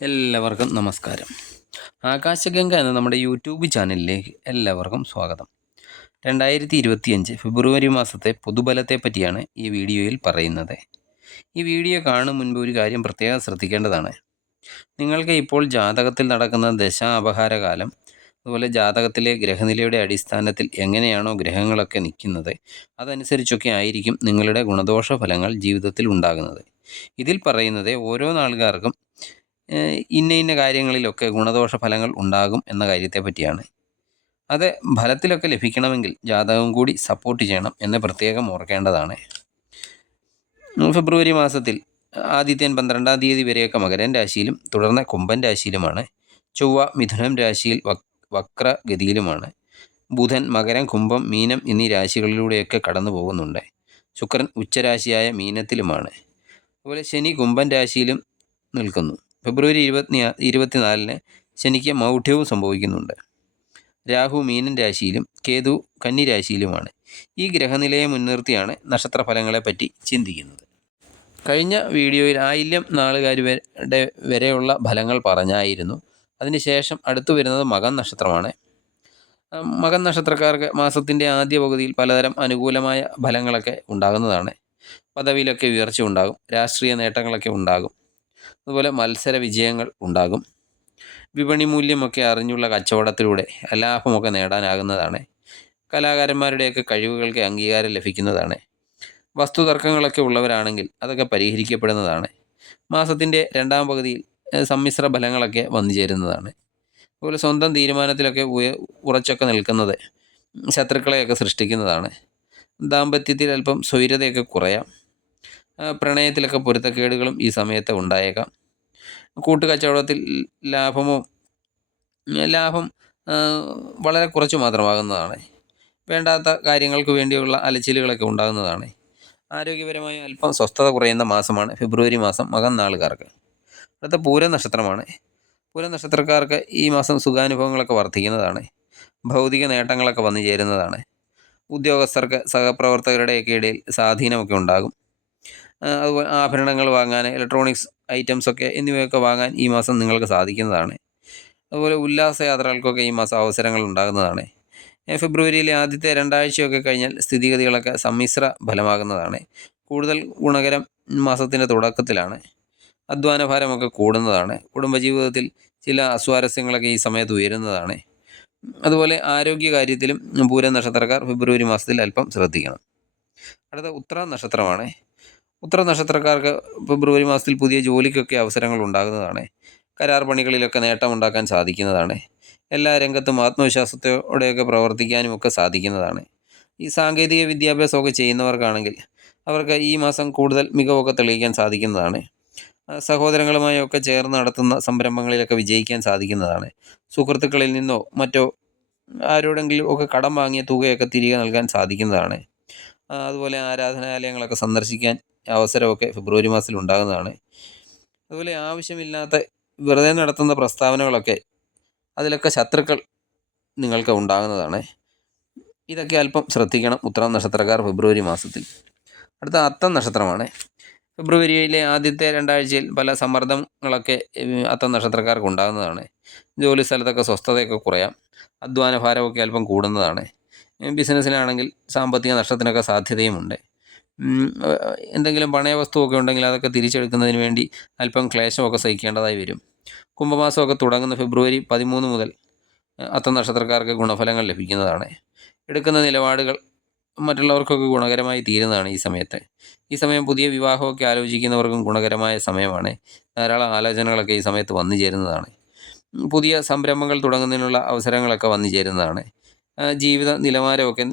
എല്ലാവർക്കും നമസ്കാരം. ആകാശഗംഗ എന്ന നമ്മുടെ യൂട്യൂബ് ചാനലിലേക്ക് എല്ലാവർക്കും സ്വാഗതം. 2025 ഫെബ്രുവരി മാസത്തെ പൊതുബലത്തെ പറ്റിയാണ് ഈ വീഡിയോയിൽ പറയുന്നത്. ഈ വീഡിയോ കാണും മുൻപ് ഒരു കാര്യം പ്രത്യേകം ശ്രദ്ധിക്കേണ്ടതാണ്. നിങ്ങൾക്ക് ഇപ്പോൾ ജാതകത്തിൽ നടക്കുന്ന ദശാപഹാരകാലം, അതുപോലെ ജാതകത്തിലെ ഗ്രഹനിലയുടെ അടിസ്ഥാനത്തിൽ എങ്ങനെയാണോ ഗ്രഹങ്ങളൊക്കെ നിൽക്കുന്നത്, അതനുസരിച്ചൊക്കെ ആയിരിക്കും നിങ്ങളുടെ ഗുണദോഷ ഫലങ്ങൾ ജീവിതത്തിൽ ഉണ്ടാകുന്നത്. ഇതിൽ പറയുന്നത് ഓരോ നാളുകാർക്കും ഇന്ന കാര്യങ്ങളിലൊക്കെ ഗുണദോഷ ഫലങ്ങൾ ഉണ്ടാകും എന്ന കാര്യത്തെ പറ്റിയാണ്. അത് ഫലത്തിലൊക്കെ ലഭിക്കണമെങ്കിൽ ജാതകം കൂടി സപ്പോർട്ട് ചെയ്യണം എന്ന് പ്രത്യേകം ഓർക്കേണ്ടതാണ്. ഫെബ്രുവരി മാസത്തിൽ ആദിത്യൻ 12-ാം തീയതി വരെയൊക്കെ മകരൻ രാശിയിലും തുടർന്ന് കുംഭൻ രാശിയിലുമാണ്. ചൊവ്വ മിഥുനം രാശിയിൽ വക്രഗതിയിലുമാണ്. ബുധൻ മകരം, കുംഭം, മീനം എന്നീ രാശികളിലൂടെയൊക്കെ കടന്നു പോകുന്നുണ്ട്. ശുക്രൻ ഉച്ചരാശിയായ മീനത്തിലുമാണ്. അതുപോലെ ശനി കുംഭൻ രാശിയിലും നിൽക്കുന്നു. ഫെബ്രുവരി 24-ന് ശനിക്ക് മൗഢ്യവും സംഭവിക്കുന്നുണ്ട്. രാഹു മീനൻ രാശിയിലും കേതു കന്നി രാശിയിലുമാണ്. ഈ ഗ്രഹനിലയെ മുൻനിർത്തിയാണ് നക്ഷത്രഫലങ്ങളെപ്പറ്റി ചിന്തിക്കുന്നത്. കഴിഞ്ഞ വീഡിയോയിൽ ആയില്യം നാളുകാരുടെ വരെയുള്ള ഫലങ്ങൾ പറഞ്ഞായിരുന്നു. അതിനുശേഷം അടുത്തു വരുന്നത് മകം നക്ഷത്രമാണ്. മകം നക്ഷത്രക്കാർക്ക് മാസത്തിൻ്റെ ആദ്യ പകുതിയിൽ പലതരം അനുകൂലമായ ഫലങ്ങളൊക്കെ ഉണ്ടാകുന്നതാണ്. പദവിയിലൊക്കെ ഉയർച്ച ഉണ്ടാകും. രാഷ്ട്രീയ നേട്ടങ്ങളൊക്കെ ഉണ്ടാകും. അതുപോലെ മത്സര വിജയങ്ങൾ ഉണ്ടാകും. വിപണി മൂല്യമൊക്കെ അറിഞ്ഞുള്ള കച്ചവടത്തിലൂടെ ലാഭമൊക്കെ നേടാനാകുന്നതാണ്. കലാകാരന്മാരുടെയൊക്കെ കഴിവുകൾക്ക് അംഗീകാരം ലഭിക്കുന്നതാണ്. വസ്തുതർക്കങ്ങളൊക്കെ ഉള്ളവരാണെങ്കിൽ അതൊക്കെ പരിഹരിക്കപ്പെടുന്നതാണ്. മാസത്തിൻ്റെ രണ്ടാം പകുതിയിൽ സമ്മിശ്ര ഫലങ്ങളൊക്കെ വന്നു ചേരുന്നതാണ്. അതുപോലെ സ്വന്തം തീരുമാനത്തിലൊക്കെ ഉറച്ചൊക്കെ നിൽക്കുന്നത് ശത്രുക്കളെയൊക്കെ സൃഷ്ടിക്കുന്നതാണ്. ദാമ്പത്യത്തിൽ അല്പം സ്വൈര്യതയൊക്കെ കുറയാം. പ്രണയത്തിലൊക്കെ പൊരുത്തക്കേടുകളും ഈ സമയത്ത് ഉണ്ടായേക്കാം. കൂട്ടുകച്ചവടത്തിൽ ലാഭം വളരെ കുറച്ച് മാത്രമാകുന്നതാണ്. വേണ്ടാത്ത കാര്യങ്ങൾക്ക് വേണ്ടിയുള്ള അലച്ചിലുകളൊക്കെ ഉണ്ടാകുന്നതാണ്. ആരോഗ്യപരമായ അല്പം സ്വസ്ഥത കുറയുന്ന മാസമാണ് ഫെബ്രുവരി മാസം മകം നാളുകാർക്ക്. അടുത്ത പൂരം നക്ഷത്രമാണ്. പൂരം നക്ഷത്രക്കാർക്ക് ഈ മാസം സുഖാനുഭവങ്ങളൊക്കെ വർദ്ധിക്കുന്നതാണ്. ഭൗതിക നേട്ടങ്ങളൊക്കെ വന്നു ചേരുന്നതാണ്. ഉദ്യോഗസ്ഥർക്ക് സഹപ്രവർത്തകരുടെയൊക്കെ ഇടയിൽ സ്വാധീനമൊക്കെ ഉണ്ടാകും. അതുപോലെ ആഭരണങ്ങൾ വാങ്ങാൻ, ഇലക്ട്രോണിക്സ് ഐറ്റംസൊക്കെ എന്നിവയൊക്കെ വാങ്ങാൻ ഈ മാസം നിങ്ങൾക്ക് സാധിക്കുന്നതാണ്. അതുപോലെ ഉല്ലാസയാത്രകൾക്കൊക്കെ ഈ മാസം അവസരങ്ങൾ ഉണ്ടാകുന്നതാണ്. ഫെബ്രുവരിയിലെ ആദ്യത്തെ രണ്ടാഴ്ചയൊക്കെ കഴിഞ്ഞാൽ സ്ഥിതിഗതികളൊക്കെ സമ്മിശ്ര ഫലമാകുന്നതാണ്. കൂടുതൽ ഗുണകരം മാസത്തിൻ്റെ തുടക്കത്തിലാണ്. അധ്വാനഭാരമൊക്കെ കൂടുന്നതാണ്. കുടുംബജീവിതത്തിൽ ചില അസ്വാരസ്യങ്ങളൊക്കെ ഈ സമയത്ത് ഉയരുന്നതാണ്. അതുപോലെ ആരോഗ്യകാര്യത്തിലും പൂരം നക്ഷത്രക്കാർ ഫെബ്രുവരി മാസത്തിൽ അല്പം ശ്രദ്ധിക്കണം. അടുത്ത ഉത്രാട നക്ഷത്രമാണ്. ഉത്രാട നക്ഷത്രക്കാർക്ക് ഫെബ്രുവരി മാസത്തിൽ പുതിയ ജോലിക്കൊക്കെ അവസരങ്ങൾ ഉണ്ടാകുന്നതാണ്. കരാർ പണികളിലൊക്കെ നേട്ടമുണ്ടാക്കാൻ സാധിക്കുന്നതാണ്. എല്ലാ രംഗത്തും ആത്മവിശ്വാസത്തോടെയൊക്കെ പ്രവർത്തിക്കാനും ഒക്കെ സാധിക്കുന്നതാണ്. ഈ സാങ്കേതിക വിദ്യാഭ്യാസമൊക്കെ ചെയ്യുന്നവർക്കാണെങ്കിൽ അവർക്ക് ഈ മാസം കൂടുതൽ മികവൊക്കെ തെളിയിക്കാൻ സാധിക്കുന്നതാണ്. സഹോദരങ്ങളുമായൊക്കെ ചേർന്ന് നടത്തുന്ന സംരംഭങ്ങളിലൊക്കെ വിജയിക്കാൻ സാധിക്കുന്നതാണ്. സുഹൃത്തുക്കളിൽ നിന്നോ മറ്റോ ആരോടെങ്കിലും ഒക്കെ കടം വാങ്ങിയ തുകയൊക്കെ തിരികെ നൽകാൻ സാധിക്കുന്നതാണ്. അതുപോലെ ആരാധനാലയങ്ങളൊക്കെ സന്ദർശിക്കാൻ അവസരമൊക്കെ ഫെബ്രുവരി മാസത്തിൽ ഉണ്ടാകുന്നതാണ്. അതുപോലെ ആവശ്യമില്ലാത്ത വെറുതെ നടത്തുന്ന പ്രസ്താവനകളൊക്കെ അതിലൊക്കെ ശത്രുക്കൾ നിങ്ങൾക്ക് ഉണ്ടാകുന്നതാണ്. ഇതൊക്കെ അല്പം ശ്രദ്ധിക്കണം ഉത്രാട നക്ഷത്രക്കാർ ഫെബ്രുവരി മാസത്തിൽ. അടുത്ത അത്തം നക്ഷത്രമാണ്. ഫെബ്രുവരിയിലെ ആദ്യത്തെ രണ്ടാഴ്ചയിൽ പല സമ്മർദ്ദങ്ങളൊക്കെ അത്തം നക്ഷത്രക്കാർക്ക് ഉണ്ടാകുന്നതാണ്. ജോലി സ്ഥലത്തൊക്കെ സ്വസ്ഥതയൊക്കെ കുറയാം. അധ്വാന ഭാരമൊക്കെ അല്പം കൂടുന്നതാണ്. ബിസിനസ്സിലാണെങ്കിൽ സാമ്പത്തിക നഷ്ടത്തിനൊക്കെ സാധ്യതയുമുണ്ട്. എന്തെങ്കിലും പണയവസ്തുവൊക്കെ ഉണ്ടെങ്കിൽ അതൊക്കെ തിരിച്ചെടുക്കുന്നതിന് വേണ്ടി അല്പം ക്ലേശമൊക്കെ സഹിക്കേണ്ടതായി വരും. കുംഭമാസമൊക്കെ തുടങ്ങുന്ന ഫെബ്രുവരി 13 മുതൽ അത്തം നക്ഷത്രക്കാർക്ക് ഗുണഫലങ്ങൾ ലഭിക്കുന്നതാണ്. എടുക്കുന്ന നിലപാടുകൾ മറ്റുള്ളവർക്കൊക്കെ ഗുണകരമായി തീരുന്നതാണ് ഈ സമയത്ത്. ഈ സമയം പുതിയ വിവാഹമൊക്കെ ആലോചിക്കുന്നവർക്കും ഗുണകരമായ സമയമാണ്. ധാരാളം ആലോചനകളൊക്കെ ഈ സമയത്ത് വന്നു ചേരുന്നതാണ്. പുതിയ സംരംഭങ്ങൾ തുടങ്ങുന്നതിനുള്ള അവസരങ്ങളൊക്കെ വന്നു ചേരുന്നതാണ്. ജീവിത നിലവാരമൊക്കെ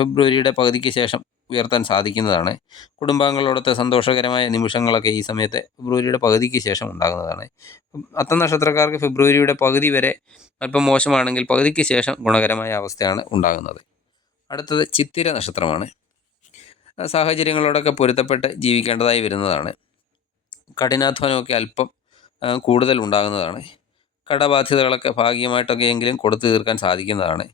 ഫെബ്രുവരിയുടെ പകുതിക്ക് ശേഷം ഉയർത്താൻ സാധിക്കുന്നതാണ്. കുടുംബാംഗങ്ങളോടൊത്ത് സന്തോഷകരമായ നിമിഷങ്ങളൊക്കെ ഈ സമയത്ത് ഫെബ്രുവരിയുടെ പകുതിക്ക് ശേഷം ഉണ്ടാകുന്നതാണ്. അത്തം നക്ഷത്രക്കാർക്ക് ഫെബ്രുവരിയുടെ പകുതി വരെ അല്പം മോശമാണെങ്കിൽ പകുതിക്ക് ശേഷം ഗുണകരമായ അവസ്ഥയാണ് ഉണ്ടാകുന്നത്. അടുത്തത് ചിത്തിര നക്ഷത്രമാണ്. സാഹചര്യങ്ങളോടൊക്കെ പൊരുത്തപ്പെട്ട് ജീവിക്കേണ്ടതായി വരുന്നതാണ്. കഠിനാധ്വാനമൊക്കെ അല്പം കൂടുതൽ ഉണ്ടാകുന്നതാണ്. കടബാധ്യതകളൊക്കെ ഭാഗികമായിട്ടൊക്കെ എങ്കിലും കൊടുത്തു തീർക്കാൻ സാധിക്കുന്നതാണ്.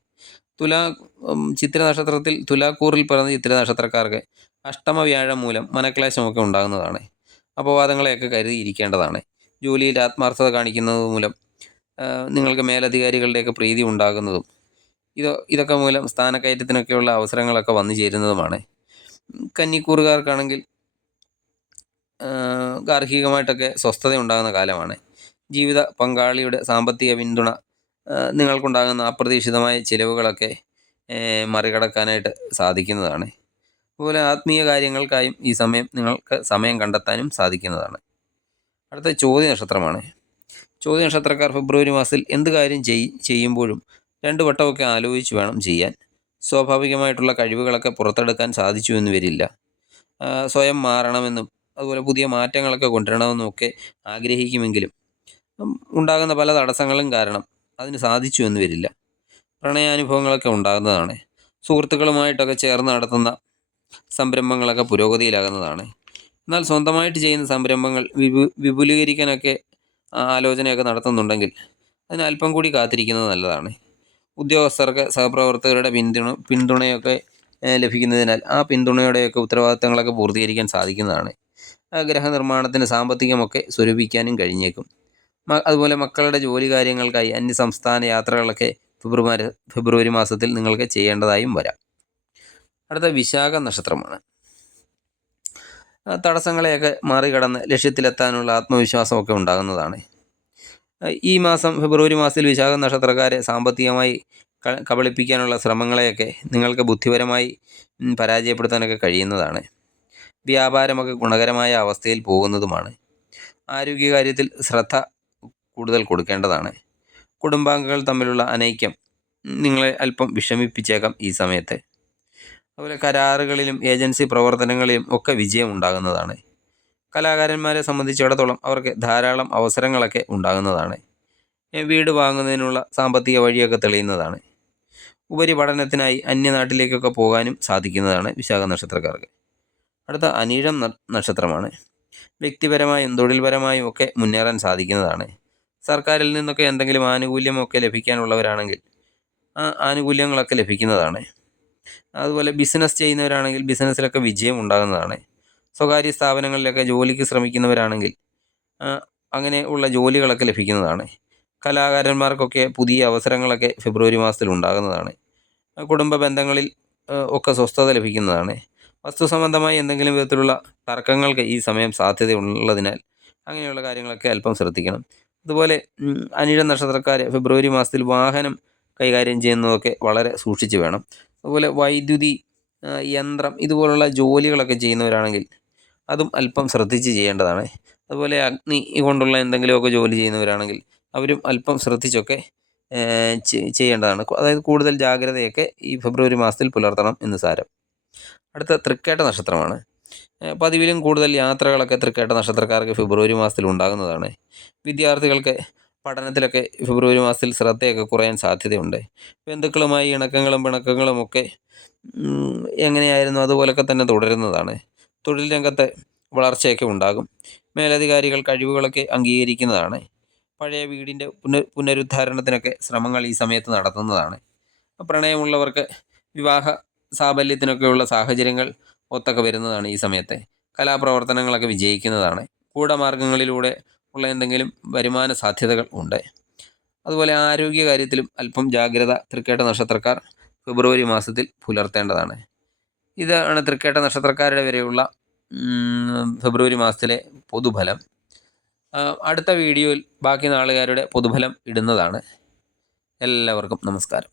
ചിത്തിര നക്ഷത്രത്തിൽ തുലാക്കൂറിൽ പിറന്ന ചിത്തിര നക്ഷത്രക്കാർക്ക് അഷ്ടമ വ്യാഴം മൂലം മനക്ലേശമൊക്കെ ഉണ്ടാകുന്നതാണ്. അപവാദങ്ങളെയൊക്കെ കരുതിയിരിക്കേണ്ടതാണ്. ജോലിയിൽ ആത്മാർത്ഥത കാണിക്കുന്നത് മൂലം നിങ്ങൾക്ക് മേലധികാരികളുടെയൊക്കെ പ്രീതി ഉണ്ടാകുന്നതും ഇതൊക്കെ മൂലം സ്ഥാനക്കയറ്റത്തിനൊക്കെയുള്ള അവസരങ്ങളൊക്കെ വന്നു ചേരുന്നതുമാണ്. കന്നിക്കൂറുകാർക്കാണെങ്കിൽ ഗാർഹികമായിട്ടൊക്കെ സ്വസ്ഥത ഉണ്ടാകുന്ന കാലമാണ്. ജീവിത പങ്കാളിയുടെ സാമ്പത്തിക പിന്തുണ നിങ്ങൾക്കുണ്ടാകുന്ന അപ്രതീക്ഷിതമായ ചിലവുകളൊക്കെ മറികടക്കാനായിട്ട് സാധിക്കുന്നതാണ്. അതുപോലെ ആത്മീയ കാര്യങ്ങൾക്കായും ഈ സമയം നിങ്ങൾക്ക് സമയം കണ്ടെത്താനും സാധിക്കുന്നതാണ്. അടുത്ത ചോതി നക്ഷത്രമാണ്. ചോതി നക്ഷത്രക്കാർ ഫെബ്രുവരി മാസത്തിൽ എന്ത് കാര്യം ചെയ്യുമ്പോഴും 2 വട്ടമൊക്കെ ആലോചിച്ച് വേണം ചെയ്യാൻ. സ്വാഭാവികമായിട്ടുള്ള കഴിവുകളൊക്കെ പുറത്തെടുക്കാൻ സാധിച്ചു എന്ന് വരില്ല. സ്വയം മാറണമെന്നും അതുപോലെ പുതിയ മാറ്റങ്ങളൊക്കെ കൊണ്ടുവരണമെന്നും ഒക്കെ ആഗ്രഹിക്കുമെങ്കിലും ഉണ്ടാകുന്ന പല തടസ്സങ്ങളും കാരണം അതിന് സാധിച്ചു എന്ന് വരില്ല. പ്രണയാനുഭവങ്ങളൊക്കെ ഉണ്ടാകുന്നതാണ്. സുഹൃത്തുക്കളുമായിട്ടൊക്കെ ചേർന്ന് നടത്തുന്ന സംരംഭങ്ങളൊക്കെ പുരോഗതിയിലാകുന്നതാണ്. എന്നാൽ സ്വന്തമായിട്ട് ചെയ്യുന്ന സംരംഭങ്ങൾ വിപുലീകരിക്കാനൊക്കെ ആലോചനയൊക്കെ നടത്തുന്നുണ്ടെങ്കിൽ അതിന് അല്പം കൂടി കാത്തിരിക്കുന്നത് നല്ലതാണ്. ഉദ്യോഗസ്ഥർക്ക് സഹപ്രവർത്തകരുടെ പിന്തുണയൊക്കെ ലഭിക്കുന്നതിനാൽ ആ പിന്തുണയുടെയൊക്കെ ഉത്തരവാദിത്തങ്ങളൊക്കെ പൂർത്തീകരിക്കാൻ സാധിക്കുന്നതാണ്. ഗ്രഹനിർമ്മാണത്തിന് സാമ്പത്തികമൊക്കെ സ്വരൂപിക്കാനും കഴിഞ്ഞേക്കും. അതുപോലെ മക്കളുടെ ജോലി കാര്യങ്ങൾക്കായി അന്യസംസ്ഥാന യാത്രകളൊക്കെ ഫെബ്രുവരി മാസത്തിൽ നിങ്ങൾക്ക് ചെയ്യേണ്ടതായും വരാം. അടുത്ത വിശാഖ നക്ഷത്രമാണ്. തടസ്സങ്ങളെയൊക്കെ മറികടന്ന് ലക്ഷ്യത്തിലെത്താനുള്ള ആത്മവിശ്വാസമൊക്കെ ഉണ്ടാകുന്നതാണ്. ഈ മാസം ഫെബ്രുവരി മാസത്തിൽ വിശാഖ നക്ഷത്രക്കാരെ സാമ്പത്തികമായി കബളിപ്പിക്കാനുള്ള ശ്രമങ്ങളെയൊക്കെ നിങ്ങൾക്ക് ബുദ്ധിപരമായി പരാജയപ്പെടുത്താനൊക്കെ കഴിയുന്നതാണ്. വ്യാപാരമൊക്കെ ഗുണകരമായ അവസ്ഥയിൽ പോകുന്നതുമാണ്. ആരോഗ്യകാര്യത്തിൽ ശ്രദ്ധ കൂടുതൽ കൊടുക്കേണ്ടതാണ്. കുടുംബാംഗങ്ങൾ തമ്മിലുള്ള അനൈക്യം നിങ്ങളെ അല്പം വിഷമിപ്പിച്ചേക്കാം ഈ സമയത്ത്. അതുപോലെ കരാറുകളിലും ഏജൻസി പ്രവർത്തനങ്ങളിലും ഒക്കെ വിജയം ഉണ്ടാകുന്നതാണ്. കലാകാരന്മാരെ സംബന്ധിച്ചിടത്തോളം അവർക്ക് ധാരാളം അവസരങ്ങളൊക്കെ ഉണ്ടാകുന്നതാണ്. വീട് വാങ്ങുന്നതിനുള്ള സാമ്പത്തിക വഴിയൊക്കെ തെളിയുന്നതാണ്. ഉപരിപഠനത്തിനായി അന്യനാട്ടിലേക്കൊക്കെ പോകാനും സാധിക്കുന്നതാണ് വിശാഖ നക്ഷത്രക്കാർക്ക്. അടുത്ത അനിഴം നക്ഷത്രമാണ്. വ്യക്തിപരമായും തൊഴിൽപരമായും ഒക്കെ മുന്നേറാൻ സാധിക്കുന്നതാണ്. സർക്കാരിൽ നിന്നൊക്കെ എന്തെങ്കിലും ആനുകൂല്യമൊക്കെ ലഭിക്കാനുള്ളവരാണെങ്കിൽ ആ ആനുകൂല്യങ്ങളൊക്കെ ലഭിക്കുന്നതാണ്. അതുപോലെ ബിസിനസ് ചെയ്യുന്നവരാണെങ്കിൽ ബിസിനസ്സിലൊക്കെ വിജയം ഉണ്ടാകുന്നതാണ്. സ്വകാര്യ സ്ഥാപനങ്ങളിലൊക്കെ ജോലിക്ക് ശ്രമിക്കുന്നവരാണെങ്കിൽ അങ്ങനെ ഉള്ള ജോലികളൊക്കെ ലഭിക്കുന്നതാണ്. കലാകാരന്മാർക്കൊക്കെ പുതിയ അവസരങ്ങളൊക്കെ ഫെബ്രുവരി മാസത്തിൽ ഉണ്ടാകുന്നതാണ്. കുടുംബ ബന്ധങ്ങളിൽ ഒക്കെ സ്വസ്ഥത ലഭിക്കുന്നതാണ്. വസ്തു സംബന്ധമായി എന്തെങ്കിലും വിധത്തിലുള്ള തർക്കങ്ങൾക്ക് ഈ സമയം സാധ്യതയുള്ളതിനാൽ അങ്ങനെയുള്ള കാര്യങ്ങളൊക്കെ അല്പം ശ്രദ്ധിക്കണം. അതുപോലെ അനിഴ നക്ഷത്രക്കാർ ഫെബ്രുവരി മാസത്തിൽ വാഹനം കൈകാര്യം ചെയ്യുന്നതൊക്കെ വളരെ സൂക്ഷിച്ച് വേണം. അതുപോലെ വൈദ്യുതി, യന്ത്രം ഇതുപോലുള്ള ജോലികളൊക്കെ ചെയ്യുന്നവരാണെങ്കിൽ അതും അല്പം ശ്രദ്ധിച്ച് ചെയ്യേണ്ടതാണ്. അതുപോലെ അഗ്നി കൊണ്ടുള്ള എന്തെങ്കിലുമൊക്കെ ജോലി ചെയ്യുന്നവരാണെങ്കിൽ അവരും അല്പം ശ്രദ്ധിച്ചൊക്കെ ചെയ്യേണ്ടതാണ്. അതായത് കൂടുതൽ ജാഗ്രതയൊക്കെ ഈ ഫെബ്രുവരി മാസത്തിൽ പുലർത്തണം എന്ന് സാരം. അടുത്ത തൃക്കേട്ട നക്ഷത്രമാണ്. പതിവിലും കൂടുതൽ യാത്രകളൊക്കെ തൃക്കേട്ട നക്ഷത്രക്കാർക്ക് ഫെബ്രുവരി മാസത്തിൽ ഉണ്ടാകുന്നതാണ്. വിദ്യാർത്ഥികൾക്ക് പഠനത്തിലൊക്കെ ഫെബ്രുവരി മാസത്തിൽ ശ്രദ്ധയൊക്കെ കുറയാൻ സാധ്യതയുണ്ട്. ബന്ധുക്കളുമായി ഇണക്കങ്ങളും പിണക്കങ്ങളും ഒക്കെ എങ്ങനെയായിരുന്നു അതുപോലൊക്കെ തന്നെ തുടരുന്നതാണ്. തൊഴിൽ രംഗത്ത് വളർച്ചയൊക്കെ ഉണ്ടാകും. മേലധികാരികൾ കഴിവുകളൊക്കെ അംഗീകരിക്കുന്നതാണ്. പഴയ വീടിൻ്റെ പുനരുദ്ധാരണത്തിനൊക്കെ ശ്രമങ്ങൾ ഈ സമയത്ത് നടത്തുന്നതാണ്. പ്രണയമുള്ളവർക്ക് വിവാഹ സാഫല്യത്തിനൊക്കെയുള്ള സാഹചര്യങ്ങൾ ഒത്തൊക്കെ വരുന്നതാണ് ഈ സമയത്ത്. കലാപ്രവർത്തനങ്ങളൊക്കെ വിജയിക്കുന്നതാണ്. ഗൂഢമാർഗങ്ങളിലൂടെ ഉള്ള എന്തെങ്കിലും വരുമാന സാധ്യതകൾ ഉണ്ട്. അതുപോലെ ആരോഗ്യകാര്യത്തിലും അല്പം ജാഗ്രത തൃക്കേട്ട നക്ഷത്രക്കാർ ഫെബ്രുവരി മാസത്തിൽ പുലർത്തേണ്ടതാണ്. ഇതാണ് തൃക്കേട്ട നക്ഷത്രക്കാരുടെ വരെയുള്ള ഫെബ്രുവരി മാസത്തിലെ പൊതുഫലം. അടുത്ത വീഡിയോയിൽ ബാക്കി നാളുകാരുടെ പൊതുഫലം ഇടുന്നതാണ്. എല്ലാവർക്കും നമസ്കാരം.